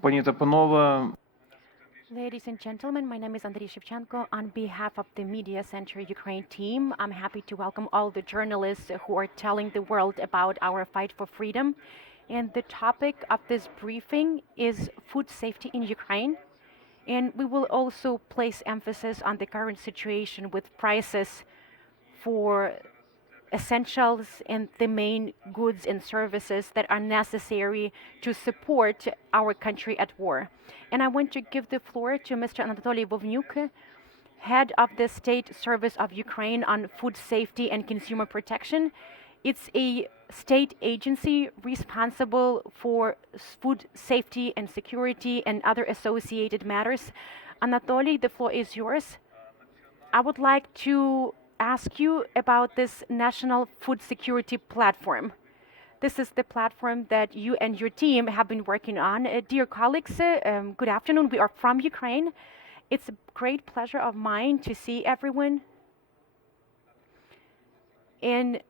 Пані та панове, Ladies and gentlemen, my name is Anatolii Shevchenko. On behalf of the Mediacentru Ukraine team, I'm happy to welcome all the journalists who are telling the world about our fight for freedom. And the topic of this briefing is food safety in Ukraine. And we will also place emphasis on the current situation with prices for essentials and the main goods and services that are necessary to support our country at war. And I want to give the floor to Mr. Anatolii Vovniuk, head of the State Service of Ukraine on Food Safety and Consumer Protection. It's a state agency responsible for food safety and security and other associated matters. Anatolii, the floor is yours. I would like to ask you about this National Food Security Platform. This is the platform that you and your team have been working on. Dear colleagues, good afternoon. We are from Ukraine. It's a great pleasure of mine to see everyone. And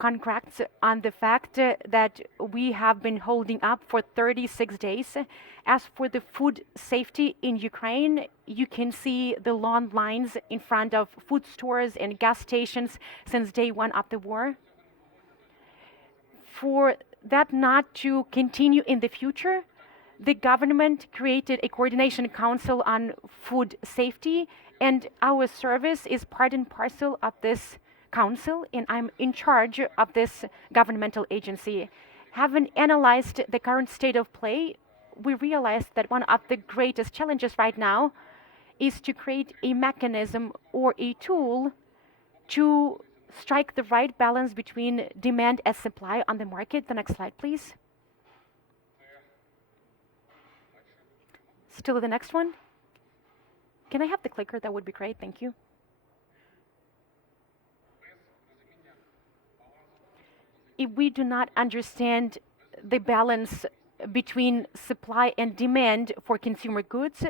congrats on the fact that we have been holding up for 36 days. As for the food safety in Ukraine, you can see the long lines in front of food stores and gas stations since day one of the war. For that not to continue in the future, the government created a coordination council on food safety, and our service is part and parcel of this council, and I'm in charge of this governmental agency. Having analyzed the current state of play, we realized that one of the greatest challenges right now is to create a mechanism or a tool to strike the right balance between demand and supply on the market. The next slide, please. Still the next one. Can I have the clicker? That would be great. Thank you. If we do not understand the balance between supply and demand for consumer goods,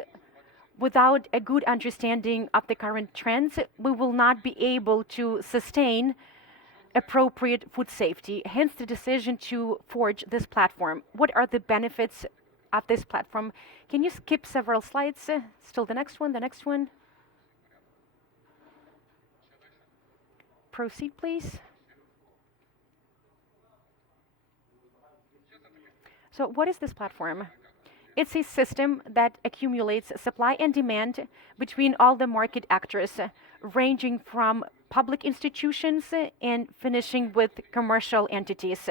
without a good understanding of the current trends, we will not be able to sustain appropriate food safety. Hence the decision to forge this platform. What are the benefits of this platform? Can you skip several slides? Still the next one, the next one. Proceed, please. So what is this platform? It's a system that accumulates supply and demand between all the market actors, ranging from public institutions and finishing with commercial entities.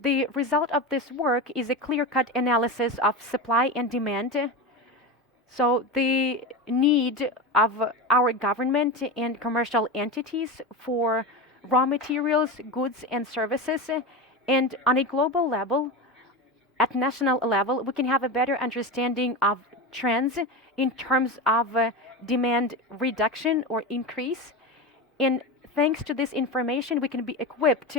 The result of this work is a clear-cut analysis of supply and demand. So the need of our government and commercial entities for raw materials, goods, and services. And on a global level, at national level, we can have a better understanding of trends in terms of demand reduction or increase. And thanks to this information, we can be equipped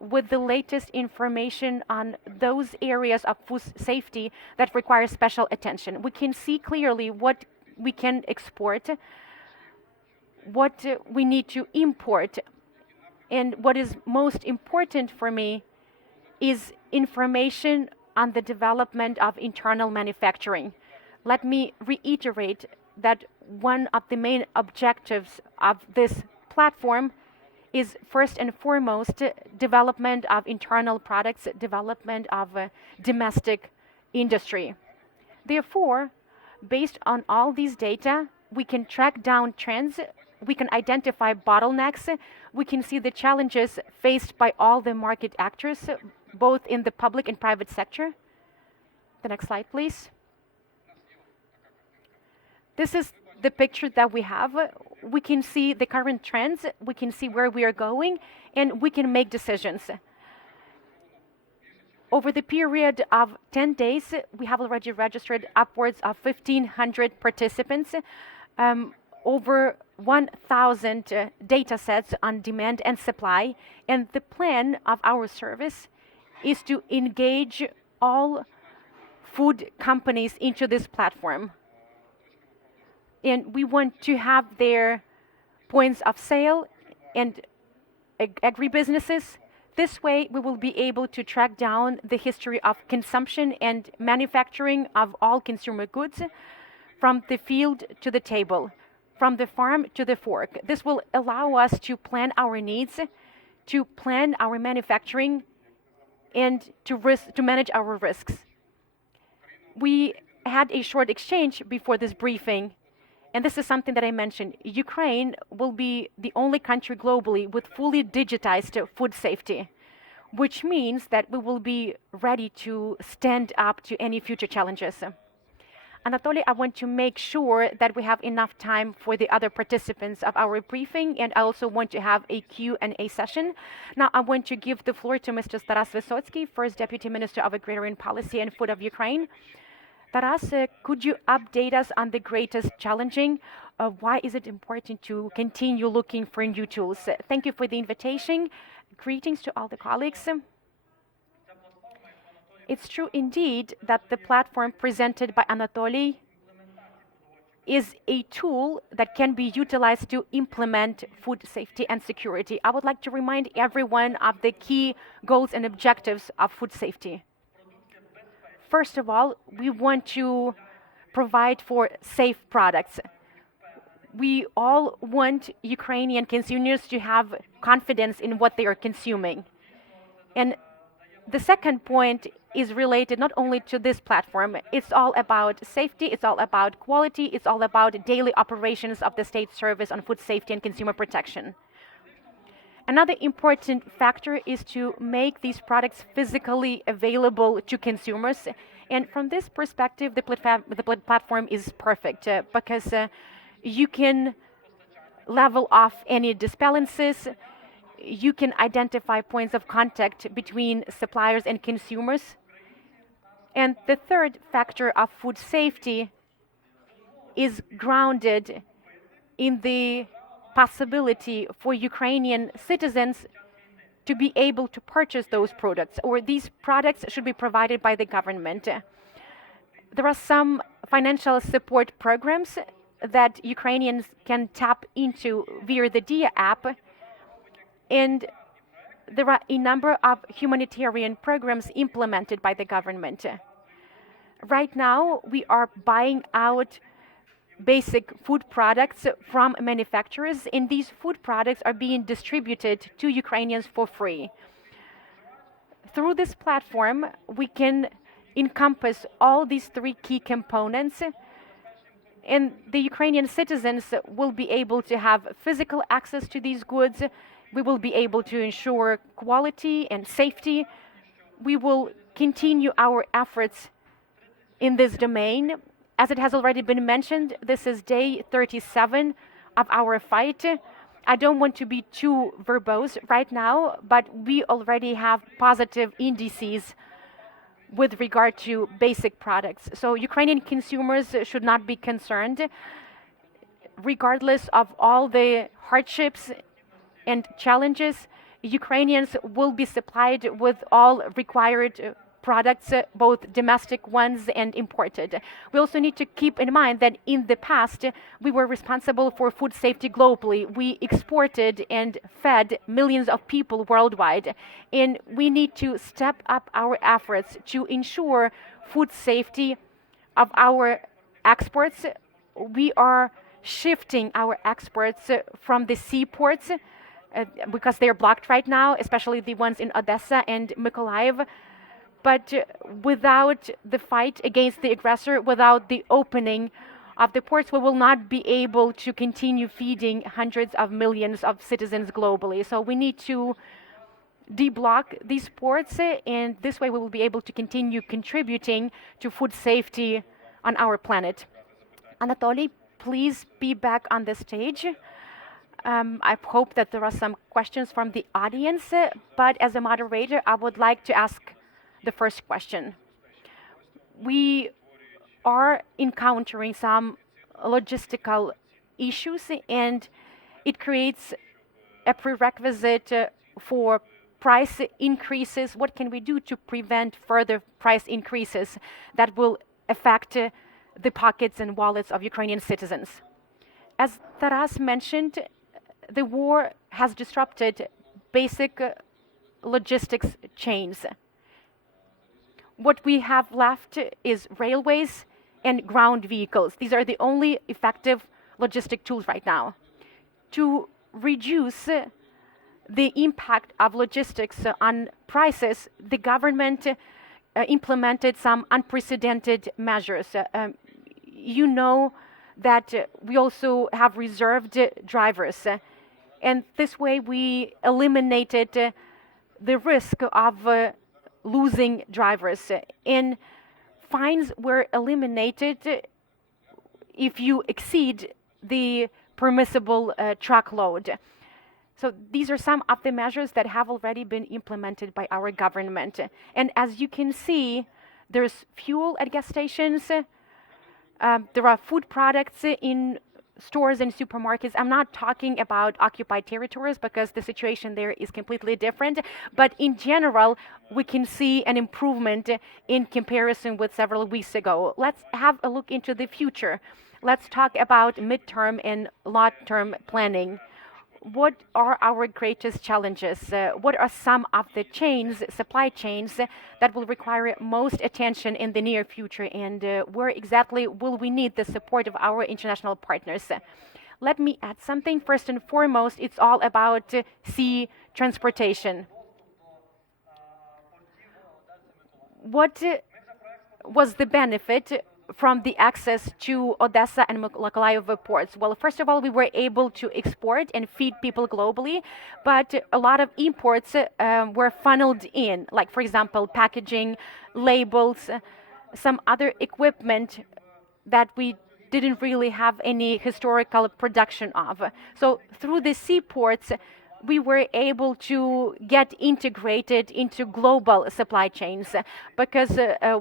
with the latest information on those areas of food safety that require special attention. We can see clearly what we can export, what we need to import. And what is most important for me is information on the development of internal manufacturing. Let me reiterate that one of the main objectives of this platform is first and foremost development of internal products, development of domestic industry. Therefore, based on all these data, we can track down trends, we can identify bottlenecks, we can see the challenges faced by all the market actors, both in the public and private sector. The next slide, please. This is the picture that we have. We can see the current trends, we can see where we are going, and we can make decisions. Over the period of 10 days, we have already registered upwards of 1,500 participants, over 1,000 data sets on demand and supply, and the plan of our service is to engage all food companies into this platform. And we want to have their points of sale and agribusinesses This way, we will be able to track down the history of consumption and manufacturing of all consumer goods from the field to the table, from the farm to the fork. This will allow us to plan our needs, to plan our manufacturing, and to manage our risks. We had a short exchange before this briefing, and this is something that I mentioned. Ukraine will be the only country globally with fully digitized food safety, which means that we will be ready to stand up to any future challenges. Anatolii, I want to make sure that we have enough time for the other participants of our briefing, and I also want to have a Q&A session. Now, I want to give the floor to Mr. Taras Vysotsky, First Deputy Minister of Agrarian Policy and Food of Ukraine. Taras, could you update us on the greatest challenging? Why is it important to continue looking for new tools? Thank you for the invitation. Greetings to all the colleagues. It's true indeed that the platform presented by Anatolii is a tool that can be utilized to implement food safety and security. I would like to remind everyone of the key goals and objectives of food safety. First of all, we want to provide for safe products. We all want Ukrainian consumers to have confidence in what they are consuming. And the second point is related not only to this platform, it's all about safety, it's all about quality, it's all about daily operations of the state service on food safety and consumer protection. Another important factor is to make these products physically available to consumers. And from this perspective, the platform is perfect because you can level off any disbalances, you can identify points of contact between suppliers and consumers. And the third factor of food safety is grounded in the possibility for Ukrainian citizens to be able to purchase those products, or these products should be provided by the government. There are some financial support programs that Ukrainians can tap into via the DIA app, and there are a number of humanitarian programs implemented by the government. Right now, we are buying out basic food products from manufacturers, and these food products are being distributed to Ukrainians for free. Through this platform, we can encompass all these three key components, and the Ukrainian citizens will be able to have physical access to these goods. We will be able to ensure quality and safety. We will continue our efforts in this domain. As it has already been mentioned, this is day 37 of our fight. I don't want to be too verbose right now, but we already have positive indices with regard to basic products. So Ukrainian consumers should not be concerned. Regardless of all the hardships and challenges, Ukrainians will be supplied with all required products, both domestic ones and imported. We also need to keep in mind that in the past, we were responsible for food safety globally. We exported and fed millions of people worldwide, and we need to step up our efforts to ensure food safety of our exports. We are shifting our exports from the seaports because they're blocked right now, especially the ones in Odessa and Mykolaiv. But without the fight against the aggressor, without the opening of the ports, we will not be able to continue feeding hundreds of millions of citizens globally. So we need to deblock these ports, and this way we will be able to continue contributing to food safety on our planet. Anatolii, please be back on the stage. I hope that there are some questions from the audience, but as a moderator, I would like to ask the first question. We are encountering some logistical issues, and it creates a prerequisite for price increases. What can we do to prevent further price increases that will affect the pockets and wallets of Ukrainian citizens? As Taras mentioned, the war has disrupted basic logistics chains. What we have left is railways and ground vehicles. These are the only effective logistic tools right now. To reduce the impact of logistics on prices, the government implemented some unprecedented measures. You know that we also have reserved drivers, and this way we eliminated the risk of losing drivers, and fines were eliminated if you exceed the permissible truckload. So these are some of the measures that have already been implemented by our government. And as you can see, there's fuel at gas stations, there are food products in stores and supermarkets. I'm not talking about occupied territories because the situation there is completely different. But in general, we can see an improvement in comparison with several weeks ago. Let's have a look into the future. Let's talk about midterm and long-term planning. What are our greatest challenges? What are some of the supply chains that will require most attention in the near future, and where exactly will we need the support of our international partners? Let me add something. First and foremost, it's all about sea transportation. What was the benefit from the access to Odessa and Mykolaiv ports? Well, first of all, we were able to export and feed people globally, but a lot of imports were funneled in, like, for example, packaging, labels, some other equipment that we didn't really have any historical production of. So through the seaports, we were able to get integrated into global supply chains because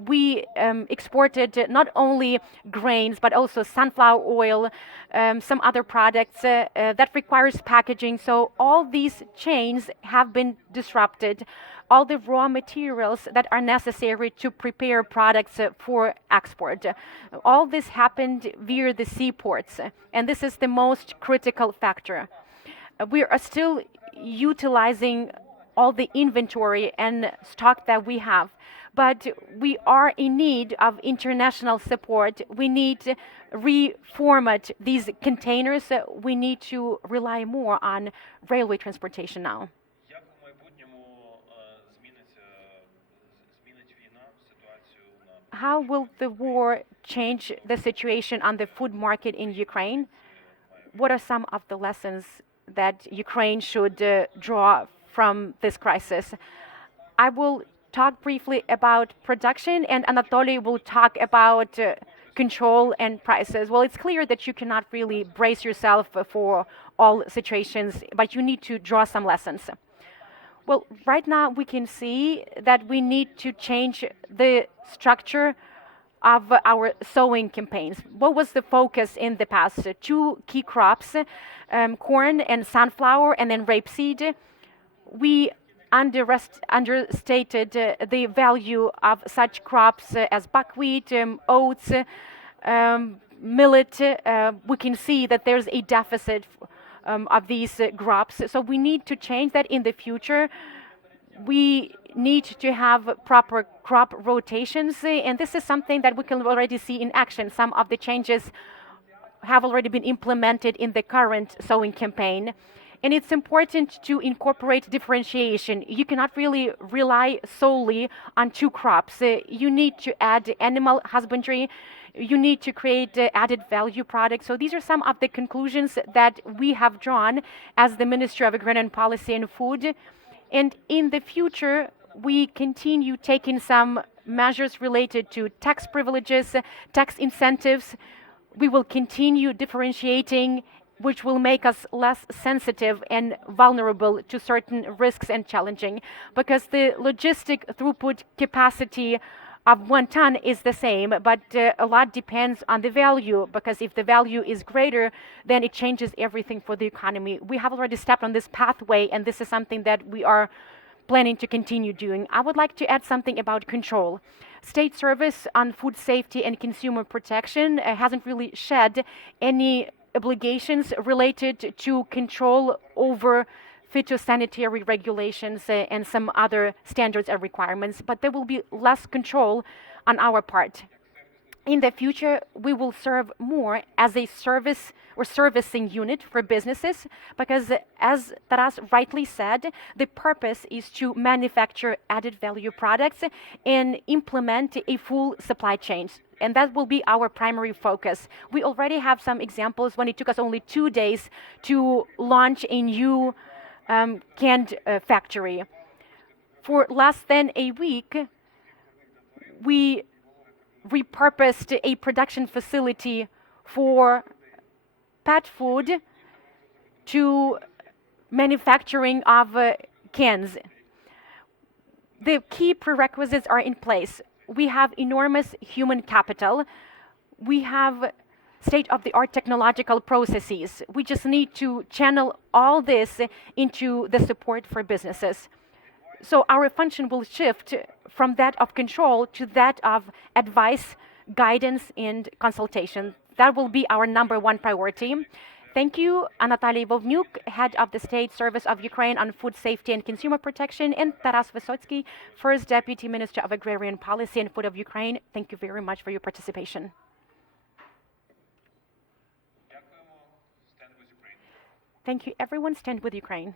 we exported not only grains but also sunflower oil, some other products that requires packaging. So all these chains have been disrupted. All the raw materials that are necessary to prepare products for export. All this happened via the seaports, and this is the most critical factor. We are still utilizing all the inventory and stock that we have, but we are in need of international support. We need to reformat these containers. We need to rely more on railway transportation now. How will the war change the situation on the food market in Ukraine? What are some of the lessons that Ukraine should draw from this crisis? I will talk briefly about production, and Anatolii will talk about control and prices. Well, it's clear that you cannot really brace yourself for all situations, but you need to draw some lessons. Well, right now we can see that we need to change the structure of our sowing campaigns. What was the focus in the past? Two key crops, corn and sunflower, and then rapeseed. We understated the value of such crops as buckwheat, oats, millet. We can see that there's a deficit of these crops. So we need to change that in the future. We need to have proper crop rotations, and this is something that we can already see in action. Some of the changes have already been implemented in the current sowing campaign. And it's important to incorporate differentiation. You cannot really rely solely on two crops. You need to add animal husbandry. You need to create added value products. So these are some of the conclusions that we have drawn as the Ministry of Agrarian Policy and Food. And in the future, we continue taking some measures related to tax privileges, tax incentives. We will continue differentiating, which will make us less sensitive and vulnerable to certain risks and challenging, because the logistic throughput capacity of 1 ton is the same, but a lot depends on the value, because if the value is greater, then it changes everything for the economy. We have already stepped on this pathway, and this is something that we are planning to continue doing. I would like to add something about control. State service on food safety and consumer protection hasn't really shed any obligations related to control over phytosanitary regulations and some other standards and requirements, but there will be less control on our part. In the future, we will serve more as a service or servicing unit for businesses because, as Taras rightly said, the purpose is to manufacture added value products and implement a full supply chain. And that will be our primary focus. We already have some examples when it took us only 2 days to launch a new canned factory. For less than a week, we repurposed a production facility for pet food to manufacturing of cans. The key prerequisites are in place. We have enormous human capital. We have state-of-the-art technological processes. We just need to channel all this into the support for businesses. So our function will shift from that of control to that of advice, guidance, and consultation. That will be our #1 priority. Thank you, Anatolii Vovniuk, Head of the State Service of Ukraine on Food Safety and Consumer Protection, and Taras Vysotsky, First Deputy Minister of Agrarian Policy and Food of Ukraine. Thank you very much for your participation. Thank you, everyone. Stand with Ukraine.